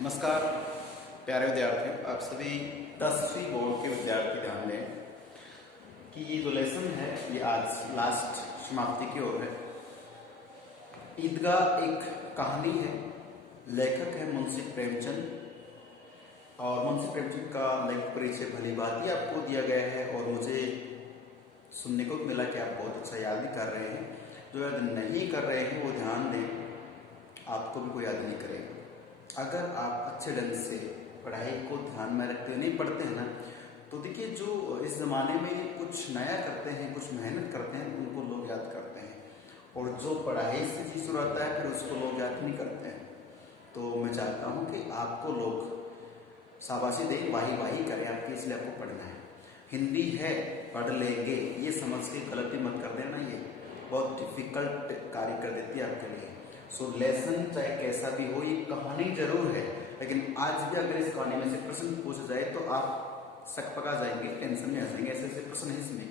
नमस्कार प्यारे विद्यार्थियों, आप सभी 10वीं बोर्ड के विद्यार्थी ध्यान दें कि ये जो लेसन है ये आज लास्ट समाप्ति की ओर है। ईदगाह एक कहानी है, लेखक है मुंशी प्रेमचंद और मुंशी प्रेमचंद का लेखक परिचय भली बात ही आपको दिया गया है और मुझे सुनने को मिला कि आप बहुत अच्छा याद भी कर रहे हैं। जो याद नहीं कर रहे हैं वो ध्यान दें, आपको भी कोई याद नहीं करेगा। अगर आप अच्छे ढंग से पढ़ाई को ध्यान में रखते नहीं पढ़ते हैं ना, तो देखिए जो इस ज़माने में कुछ नया करते हैं, कुछ मेहनत करते हैं, उनको लोग याद करते हैं, और जो पढ़ाई से भी शुरू होता है फिर उसको लोग याद नहीं करते हैं। तो मैं चाहता हूँ कि आपको लोग शाबाशी दें, वाही वाही करें आपकी, इसलिए आपको पढ़ना है। हिंदी है, पढ़ लेंगे, ये समझ के गलती मत कर देना, ये बहुत डिफिकल्ट कार्य कर देती है आपके लिए। सो लेसन चाहे कैसा भी हो, ये कहानी जरूर है, लेकिन आज भी अगर इस कहानी में से प्रश्न पूछा जाए तो आप सकपका जाएंगे, टेंशन में आ जाएंगे। ऐसे ऐसे प्रश्न है इसमें,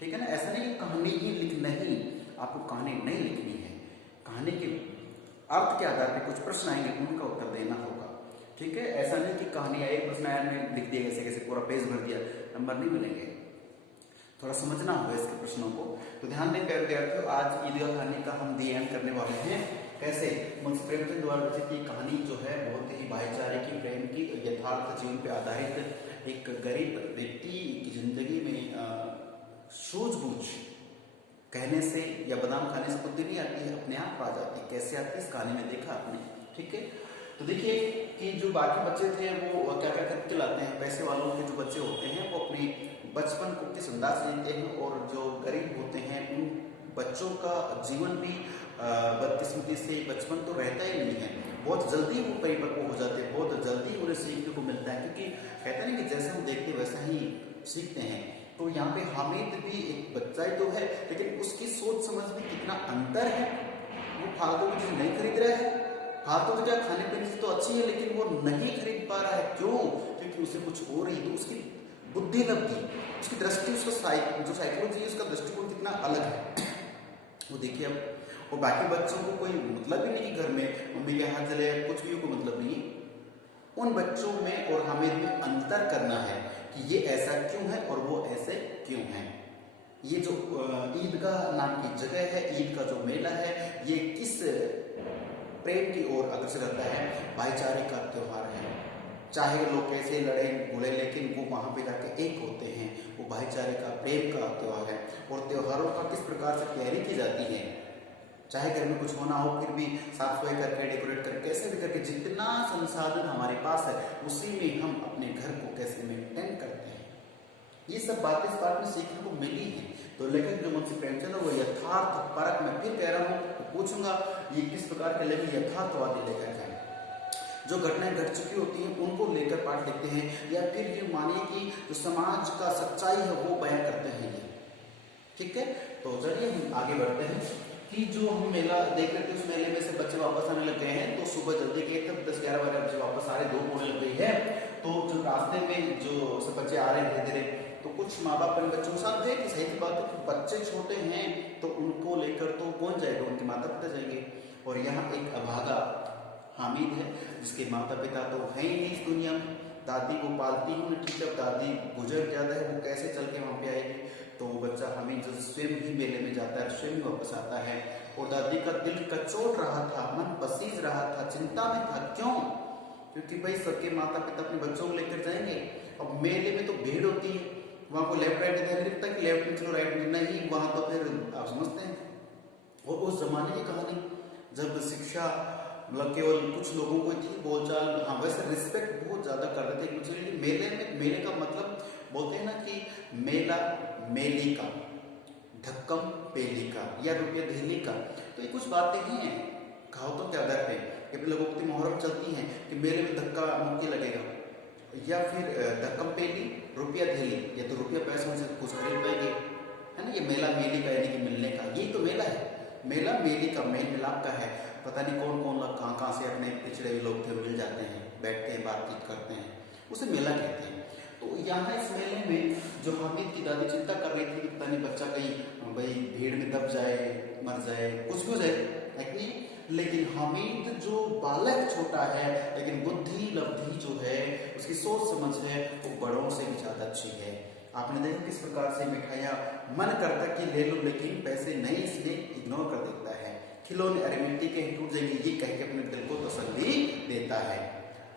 ठीक है ना। ऐसा नहीं कि कहानी ही लिखना ही, आपको कहानी नहीं लिखनी है, कहानी के अर्थ के आधार पर कुछ प्रश्न आएंगे, उनका उत्तर देना होगा, ठीक है। ऐसा नहीं कि कहानी आए, प्रश्न आया, मैं लिख दिया कैसे कैसे पूरा पेज भर दिया, नंबर नहीं मिलेंगे। थोड़ा समझना होगा इसके प्रश्नों को। तो ध्यान दें प्यारे विद्यार्थियों, आज ईदगाह कहानी का हम दी एंड करने वाले हैं। कैसे? मुंशी प्रेमचंद द्वारा रचित ये कहानी जो है बहुत ही भाईचारे की, प्रेम की, यथार्थ जीवन पे आधारित एक गरीब व्यक्ति की जिंदगी में सूझबूझ कहने से या बादाम खाने से बुद्धि नहीं आती है, अपने आप आ जाती है। कैसे आती है इस कहानी में देखा आपने, ठीक है। तो देखिए कि जो बाकी बच्चे थे वो क्या क्या करके लाते हैं, पैसे वालों के जो बच्चे होते हैं वो अपने बचपन को किस अंदाज से जीते हैं, और जो गरीब होते हैं उन बच्चों का जीवन भी बदकिस्मती से बचपन तो रहता ही नहीं है, बहुत जल्दी वो परिपक्व हो जाते हैं, बहुत जल्दी उन्हें सीखने को मिलता है, क्योंकि कहते हैं कि जैसे हम देखते वैसा ही सीखते हैं। तो यहाँ पे हामिद भी एक बच्चा ही तो है, लेकिन उसकी सोच समझ में कितना अंतर है। वो फालतू की चीज नहीं खरीद रहा है, फालतू की क्या खाने पीने से तो अच्छी है, लेकिन वो नहीं खरीद पा रहा है। क्यों? क्योंकि उसे कुछ हो रही, तो उसकी बुद्धि लब्धि, उसकी दृष्टि, उसका जो साइकोलॉजी है, उसका दृष्टिकोण कितना अलग है वो देखिए। अब और बाकी बच्चों को कोई मतलब ही नहीं कि घर में मम्मी के हाथ जले, कुछ भी को मतलब नहीं। उन बच्चों में और हामिद में अंतर करना है कि ये ऐसा क्यों है और वो ऐसे क्यों है। ये जो ईदगाह नाम की जगह है, ईद का जो मेला है, ये किस प्रेम की ओर अग्रसर रहता है, भाईचारे का त्योहार है। चाहे लोग कैसे लड़े बोले, लेकिन वो वहां पे जाके एक होते हैं। वो भाईचारे का, प्रेम का त्योहार है। और त्योहारों का किस प्रकार से तैयारी की जाती है, चाहे घर में कुछ होना हो फिर भी साफ सफाई करके, डेकोरेट करके, कैसे भी करके, जितना संसाधन हमारे पास है उसी में हम अपने घर को कैसे मेंटेन करते हैं, ये सब बातें इस बात में सीखने को मिली है। तो लेखक जो मुंशी प्रेमचंद है वो यथार्थ परक, मैं फिर कह रहा हूँ, तो पूछूंगा ये किस प्रकार के लेखक, यथार्थवादी लेखक है, जो घटनाएं घट चुकी होती हैं उनको लेकर पाठ लिखते हैं, या फिर ये मानिए कि जो समाज का सच्चाई है वो बयां करते हैं ये, ठीक है। तो चलिए हम आगे बढ़ते हैं कि जो हम मेला देख रहे थे उस मेले में से बच्चे वापस आने लग गए हैं। तो सुबह जल्दी गए थे, 10-11 बजे बच्चे वापस आ रहे, धूप होने लग गई है। तो जो रास्ते में जो सब बच्चे आ रहे हैं धीरे धीरे, तो कुछ माँ बाप अपने बच्चों के साथ थे कि सही की बात है कि बच्चे छोटे हैं तो उनको लेकर तो कौन जाएगा, उनके माता पिता जाएंगे। और यहाँ एक अभागा हामिद है जिसके माता पिता तो है ही नहीं इस दुनिया में, दादी को पालती हूँ, ठीक है, दादी गुजर जाता है, वो कैसे चल के वहाँ पे आएगी। तो वो बच्चा हामिद जो स्वयं ही मेले में जाता है, स्वयं ही वापस आता है, और दादी का दिल कचोट रहा था, मन पसीज रहा था, चिंता में था। क्यों? क्योंकि भाई सबके माता पिता अपने बच्चों को लेकर जाएंगे। अब मेले में तो भीड़ होती है, वहां को लेफ्ट राइट ध्यान लगता है कि लेफ्ट में चलो, राइट में नहीं, वहां तो फिर आप समझते हैं। और उस जमाने की कहानी जब शिक्षा मतलब केवल कुछ लोगों को थी, बोलचाल, हाँ वैसे रिस्पेक्ट बहुत ज्यादा कर रहे थे एक दूसरे के। मेले में, मेले का मतलब बोलते हैं ना कि मेला मेली का, धक्कम पेली का या रुपया धेली का, तो ये कुछ बातें ही हैं कहावतों के आधार पे। कभी लोगों की मुहर्रम चलती है कि मेले में धक्का मुक्की लगेगा, या फिर धक्कम पेली, रुपया धेली, या तो रुपया पैसा से कुछ खरीद पाएंगे, है ना। ये मेला मेली का यानी कि मिलने का, यही तो मेला है। मेला मेली का मेल मिलाप का है। पता नहीं कौन कौन लोग कहाँ कहाँ से अपने पिछड़े हुए लोग थे मिल जाते हैं, बैठते हैं, बातचीत करते हैं, उसे मेला कहते हैं। तो यहाँ इस मेले में जो हामिद की दादी चिंता कर रही थी कि पता नहीं बच्चा कहीं भाई भीड़ में दब जाए, मर जाए, कुछ भी हो जाए, है कि नहीं। लेकिन हामिद जो बालक छोटा है, लेकिन बुद्धि लब्धि जो है, उसकी सोच समझ है, वो बड़ों से भी ज्यादा अच्छी है। आपने देखा किस प्रकार से मिठाइयाँ मन करता कि ले लो, लेकिन पैसे नहीं इसलिए इग्नोर कर देता है। खिलौने अरे मिट्टी के टूट जाएंगे ये कह के अपने दिल को तसल्ली देता है।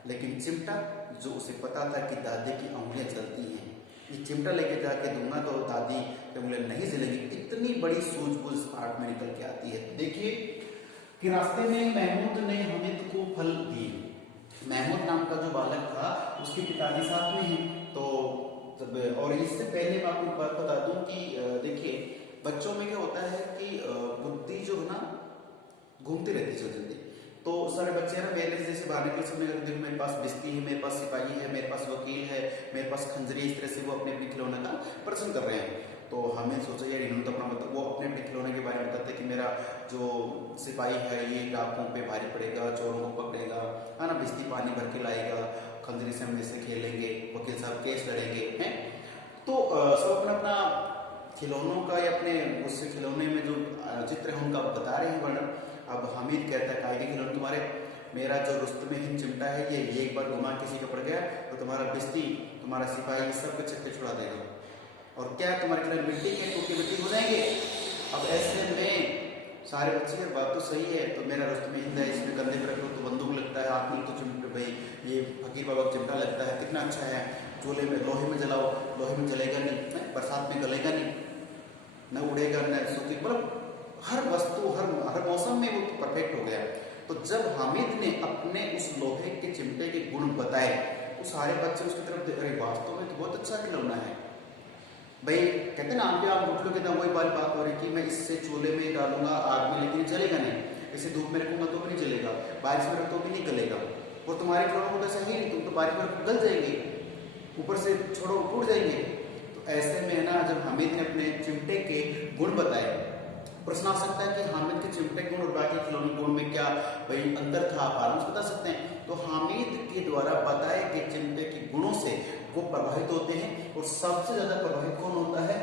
लेकिन चिमटा, जो उसे पता था कि दादी की उंगलियां जलती हैं, ये चिमटा लेके जाके दूंगा तो दादी की उंगलियां नहीं जलेंगी, इतनी बड़ी सूझबूझ स्पार्ट में निकल के आती है। देखिए कि रास्ते में महमूद ने हामिद को फल दिए। महमूद नाम का जो बालक था उसके पिताजी साथ में हैं, तो जब और इससे पहले मैं आपको एक बात बता दूं कि देखिए बच्चों में क्या होता है कि बुद्धि जो है ना घूमती रहती है जल्दी। तो सारे बच्चे ना मेरे जैसे बाहर निकले समय देखो मेरे पास बिस्ती है, मेरे पास सिपाही है, मेरे पास वकील है, मेरे पास खंजरी, इस तरह से वो अपने अपने खिलौने का प्रदर्शन कर रहे हैं। तो हमें सोचा यार इन्होंने तो अपना मतलब वो अपने अपने खिलौने के बारे में बताते कि मेरा जो सिपाही है ये डाकुओं पे भारी पड़ेगा, चोरों को पकड़ेगा, है ना, बिस्ती पानी भर के लाएगा, खंजरी से हम इससे खेलेंगे, वकील साहब केस लड़ेंगे हैं। तो सब अपना अपना खिलौनों का या अपने उससे खिलौने में जो चित्र है उनका बता रहे हैं वर्णन। अब हामिद कहता है काय के खिलौने तुम्हारे, मेरा जो रुस्तम हिंद चिमटा है ये एक बार घुमा किसी का पड़ गया तो तुम्हारा बिस्ती, तुम्हारा सिपाही सब के छक्के छुड़ा देगा, और क्या तुम्हारे खिलौने मिट्टी के टूटी मिट्टी हो जाएंगे। अब ऐसे में सारे बच्चे बात तो सही है, तो मेरा रुस्तम हिंद है, इसमें कंधे पर रख लो तो बंदूक लगता है, हाथ में तो चिमटे भाई ये फकीर बाबा का चिमटा लगता है, कितना अच्छा है, चूल्हे में लोहे में जलाओ, लोहे में जलेगा नहीं, बरसात में गलेगा नहीं, न उड़ेगा न सूखी, मतलब हर वस्तु हर मौसम में वो परफेक्ट हो गया। तो जब हामिद ने अपने उस लोहे के चिमटे के गुण बताए तो सारे बच्चे उसकी तरफ अरे वास्तव में तो बहुत अच्छा खिलौना है भाई। कहते ना आप उठ लो कहते वही बात हो रही कि मैं इससे चूल्हे में डालूंगा आग में, लेकिन जलेगा नहीं, इसे धूप में रखूंगा तो भी नहीं जलेगा, बारिश में रखो तो भी नहीं गलेगा, और तुम्हारे खिलौनों को तो ऐसा ही नहीं, तुम तो बारिश में गल जाएंगे, ऊपर से छोड़ो टूट जाएंगे। तो ऐसे में ना जब हामिद ने अपने चिमटे के गुण बताए, प्रश्न आ सकता है कि हामिद के चिमटे गुण और बाकी खिलौने गुण में क्या भाई अंतर था, आप आराम से बता सकते हैं। तो हामिद के द्वारा बताए गए चिमटे के गुणों से वो प्रभावित होते हैं, और सबसे ज्यादा प्रभावित कौन होता है,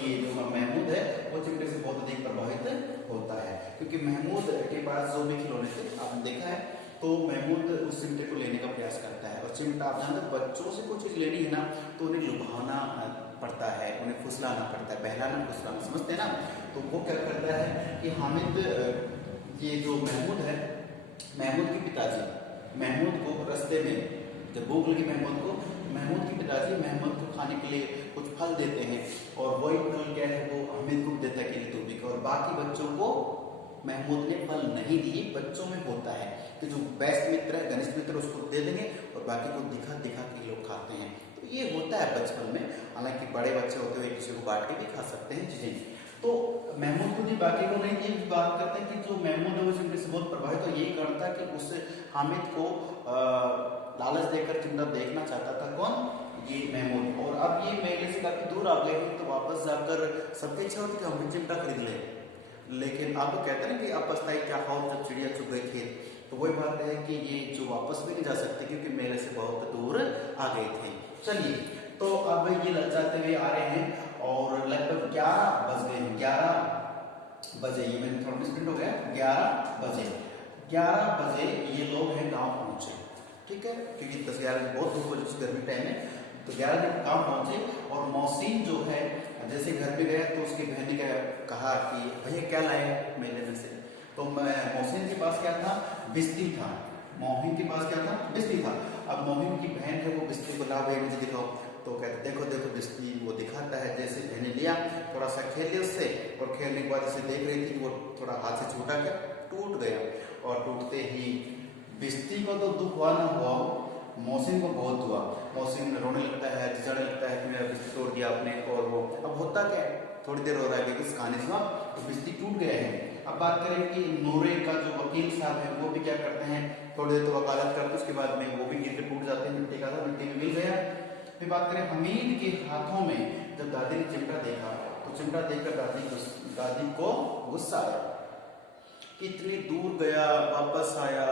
ये जो महमूद है वो चिमटे से बहुत अधिक प्रभावित होता है, क्योंकि महमूद के पास जो भी खिलौने थे आपने देखा है, तो महमूद उस चिमटे को लेने का प्रयास करता है। और चिमटा आप जानते हैं बच्चों से कोई चीज लेनी है ना तो उन्हें लुभाना पड़ता है, उन्हें फुसलाना पड़ता है, बहलाना फुसलाना, समझते हैं ना। तो वो क्या करता है कि हामिद ये जो महमूद है, महमूद के पिताजी महमूद को रास्ते में जब भूख लगी महमूद के पिताजी महमूद को खाने के लिए कुछ फल देते हैं, और वही फल क्या है वो हामिद को देता है कि तू भी, और बाकी बच्चों को महमूद ने फल नहीं दिए। बच्चों में होता है कि जो बेस्ट मित्र है, घनिष्ठ मित्र, उसको दे देंगे और बाकी को दिखा दिखा के लोग खाते हैं। तो ये होता है बचपन में, हालांकि बड़े बच्चे होते हुए किसी को बांट के भी खा सकते हैं चीजें। तो महमूद को जी बाकी को नहीं दिए, बात करते हैं कि जो महमूद है वो चिमटे से बहुत प्रभावित, और यही कारण था कि उस हामिद को लालच देकर चिमटा देखना चाहता था, कौन, ये महमूद। और अब ये मेले से काफी दूर आ गए हैं, तो वापस जाकर सबकी इच्छा होती है कि हम भी चिमटा खरीद लें, लेकिन आप कहते हैं कि आप पछताई क्या खाओ जब चिड़िया चुग गई खेत। तो वही बात है कि ये जो वापस भी नहीं जा सकते क्योंकि मेले से बहुत दूर आ गए थे। चलिए, तो अब ये ललचाते हुए आ रहे हैं और लगभग 11 बज गए हैं, 11 बजे, ये मैंने थोड़ा मिसप्रिंट हो गया, 11 बजे ये लोग हैं गांव पहुंचे, ठीक है, क्योंकि 10-11 बहुत धूप बजे गर्मी टाइम है। तो 11 बजे गांव पहुंचे और मौसीन जो है जैसे घर पे गया तो उसकी बहन ने कहा कि भैया क्या लाए मेले में से। तो मौसीन के पास क्या था, बिस्ती था, मोहिन के पास क्या था, बिस्ती था। अब मोहिन की बहन है वो बिस्ती को ला भैया मुझे दिखाओ, तो कहते देखो देखो बिस्ती, वो दिखाता है, जैसे बहने लिया थोड़ा सा खेल लिया उससे, और खेलने के बाद इसे देख रही थी कि वो थोड़ा हाथ से छूटा के टूट गया, और टूटते ही बिस्ती को तो दुख हुआ ना हुआ, मौसिन को बहुत हुआ। मौसिन रोने लगता है, झिझकने लगता है कि मेरा बिस्ती तोड़ दिया आपने। और वो अब होता क्या है, थोड़ी देर हो रहा है कि इस कहानी से तो बिस्ती टूट गया है। अब बात करें कि नूरे का जो वकील साहब है वो भी क्या करते हैं, थोड़ी देर तो वकालत करते, उसके बाद में वो भी गिर के टूट जाते हैं, मिट्टी का था, मिट्टी में मिल गया। फिर बात करें हमीद के हाथों में, जब दादी ने चिमटा देखा तो चिमटा देखकर दादी को गुस्सा आया, इतनी दूर गया वापस आया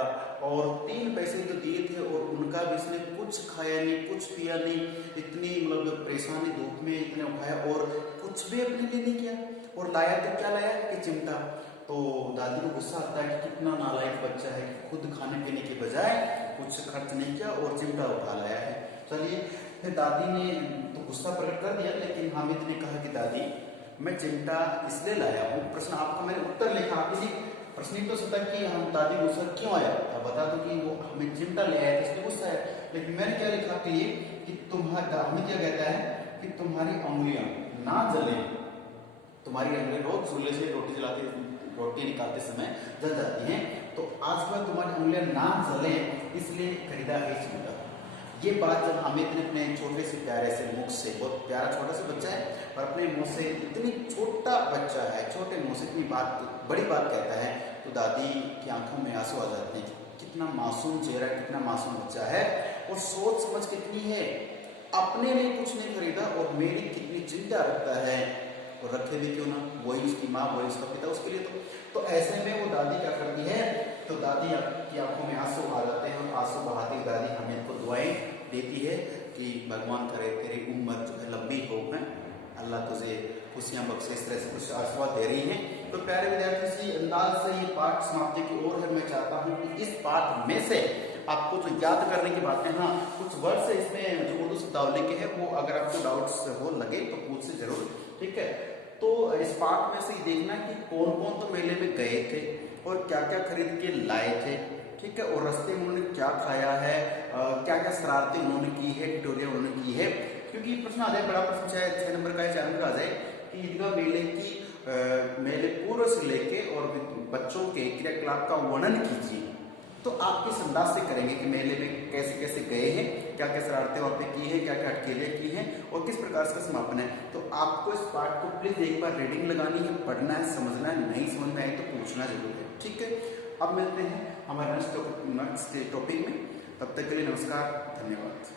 और 3 पैसे तो दिए थे और उनका भी इसने कुछ खाया नहीं, कुछ पिया नहीं, इतनी मतलब परेशानी धूप में इतने उठाया और कुछ भी अपने लिए नहीं किया, और लाया तो क्या लाया कि चिमटा। तो दादी को गुस्सा आता है कि कितना नालायक बच्चा है कि खुद खाने पीने के बजाय कुछ खर्च नहीं किया और चिमटा उठा लाया है। चलिए, फिर दादी ने तो गुस्सा प्रकट कर दिया, लेकिन हामिद ने कहा कि दादी मैं चिमटा इसलिए लाया हूँ। प्रश्न आपका मैंने उत्तर लिखा, आपने प्रश्न ही तो सोचा कि हम दादी गुस्सा क्यों आया, अब बता दो कि वो हमें चिमटा ले आया इसलिए गुस्सा है। लेकिन मैंने क्या लिखा कि ये कि तुम्हारा हमें क्या कहता है कि तुम्हारी उंगलियां ना जले, तुम्हारी उंगलियां रोज चूल्हे से रोटी निकालते समय जल जाती हैं, तो आज के बाद तुम्हारी उंगलियां ना जले इसलिए खरीदा है चिमटा। ये बात जब हामिद ने अपने छोटे से प्यारे से मुख से, बहुत प्यारा छोटा सा बच्चा है और अपने मुंह से, इतनी छोटा बच्चा है, छोटे मुंह से इतनी बात, बड़ी बात कहता है, तो दादी की आंखों में आंसू आ जाते हैं। कितना मासूम चेहरा, कितना मासूम बच्चा है और सोच समझ कितनी है, अपने लिए कुछ नहीं खरीदा और मेरी कितनी चिंता रखता है, और रखे भी क्यों ना, वही उसकी माँ, वही उसका पिता, उसके लिए तो ऐसे में वो दादी क्या करती है, तो दादी की आंखों में आंसू आ जाते हैं और आंसू बहाती दादी हमें को दुआएं देती है कि भगवान करे तेरी उम्र जो है लंबी हो, है अल्लाह तुझे खुशियां बख्शे, इस तरह से कुछ आशीर्वाद दे रही है। तो प्यारे विद्यार्थी, इसी अंदाज से ये पाठ समाप्ति की ओर है। मैं चाहता हूँ कि इस पाठ में से आपको जो याद करने की बातें, हाँ कुछ वर्ड्स इसमें जो उर्दू शब्दावली के हैं वो अगर आपको डाउट्स हो लगे तो पूछ से जरूर, ठीक है। तो इस पाठ में से देखना कि कौन कौन तो मेले में गए थे और क्या क्या खरीद के लाए थे, ठीक है, और रास्ते में उन्होंने क्या खाया है, क्या क्या शरारतें उन्होंने की है, टिटोरियां उन्होंने की है। क्योंकि प्रश्न आ जाए, बड़ा प्रश्न चाहे 6 नंबर का है 4 नंबर आ जाए कि ईदगाह मेले की मेले पूर्व से लेके और बच्चों के क्रियाकलाप का वर्णन कीजिए। तो आप किस अंदाज से करेंगे कि मेले में कैसे कैसे गए हैं, क्या क्या शरारतें वहाँ पे की है, क्या क्या अटकेलियाँ की हैं और किस प्रकार से समापन है। तो आपको इस पाठ को प्लीज एक बार रीडिंग लगानी है, पढ़ना है, समझना है, नहीं समझ में आए तो पूछना जरूर है, ठीक है। अब मिलते हैं हमारे नेक्स्ट टॉपिक में, तब तक के लिए नमस्कार, धन्यवाद।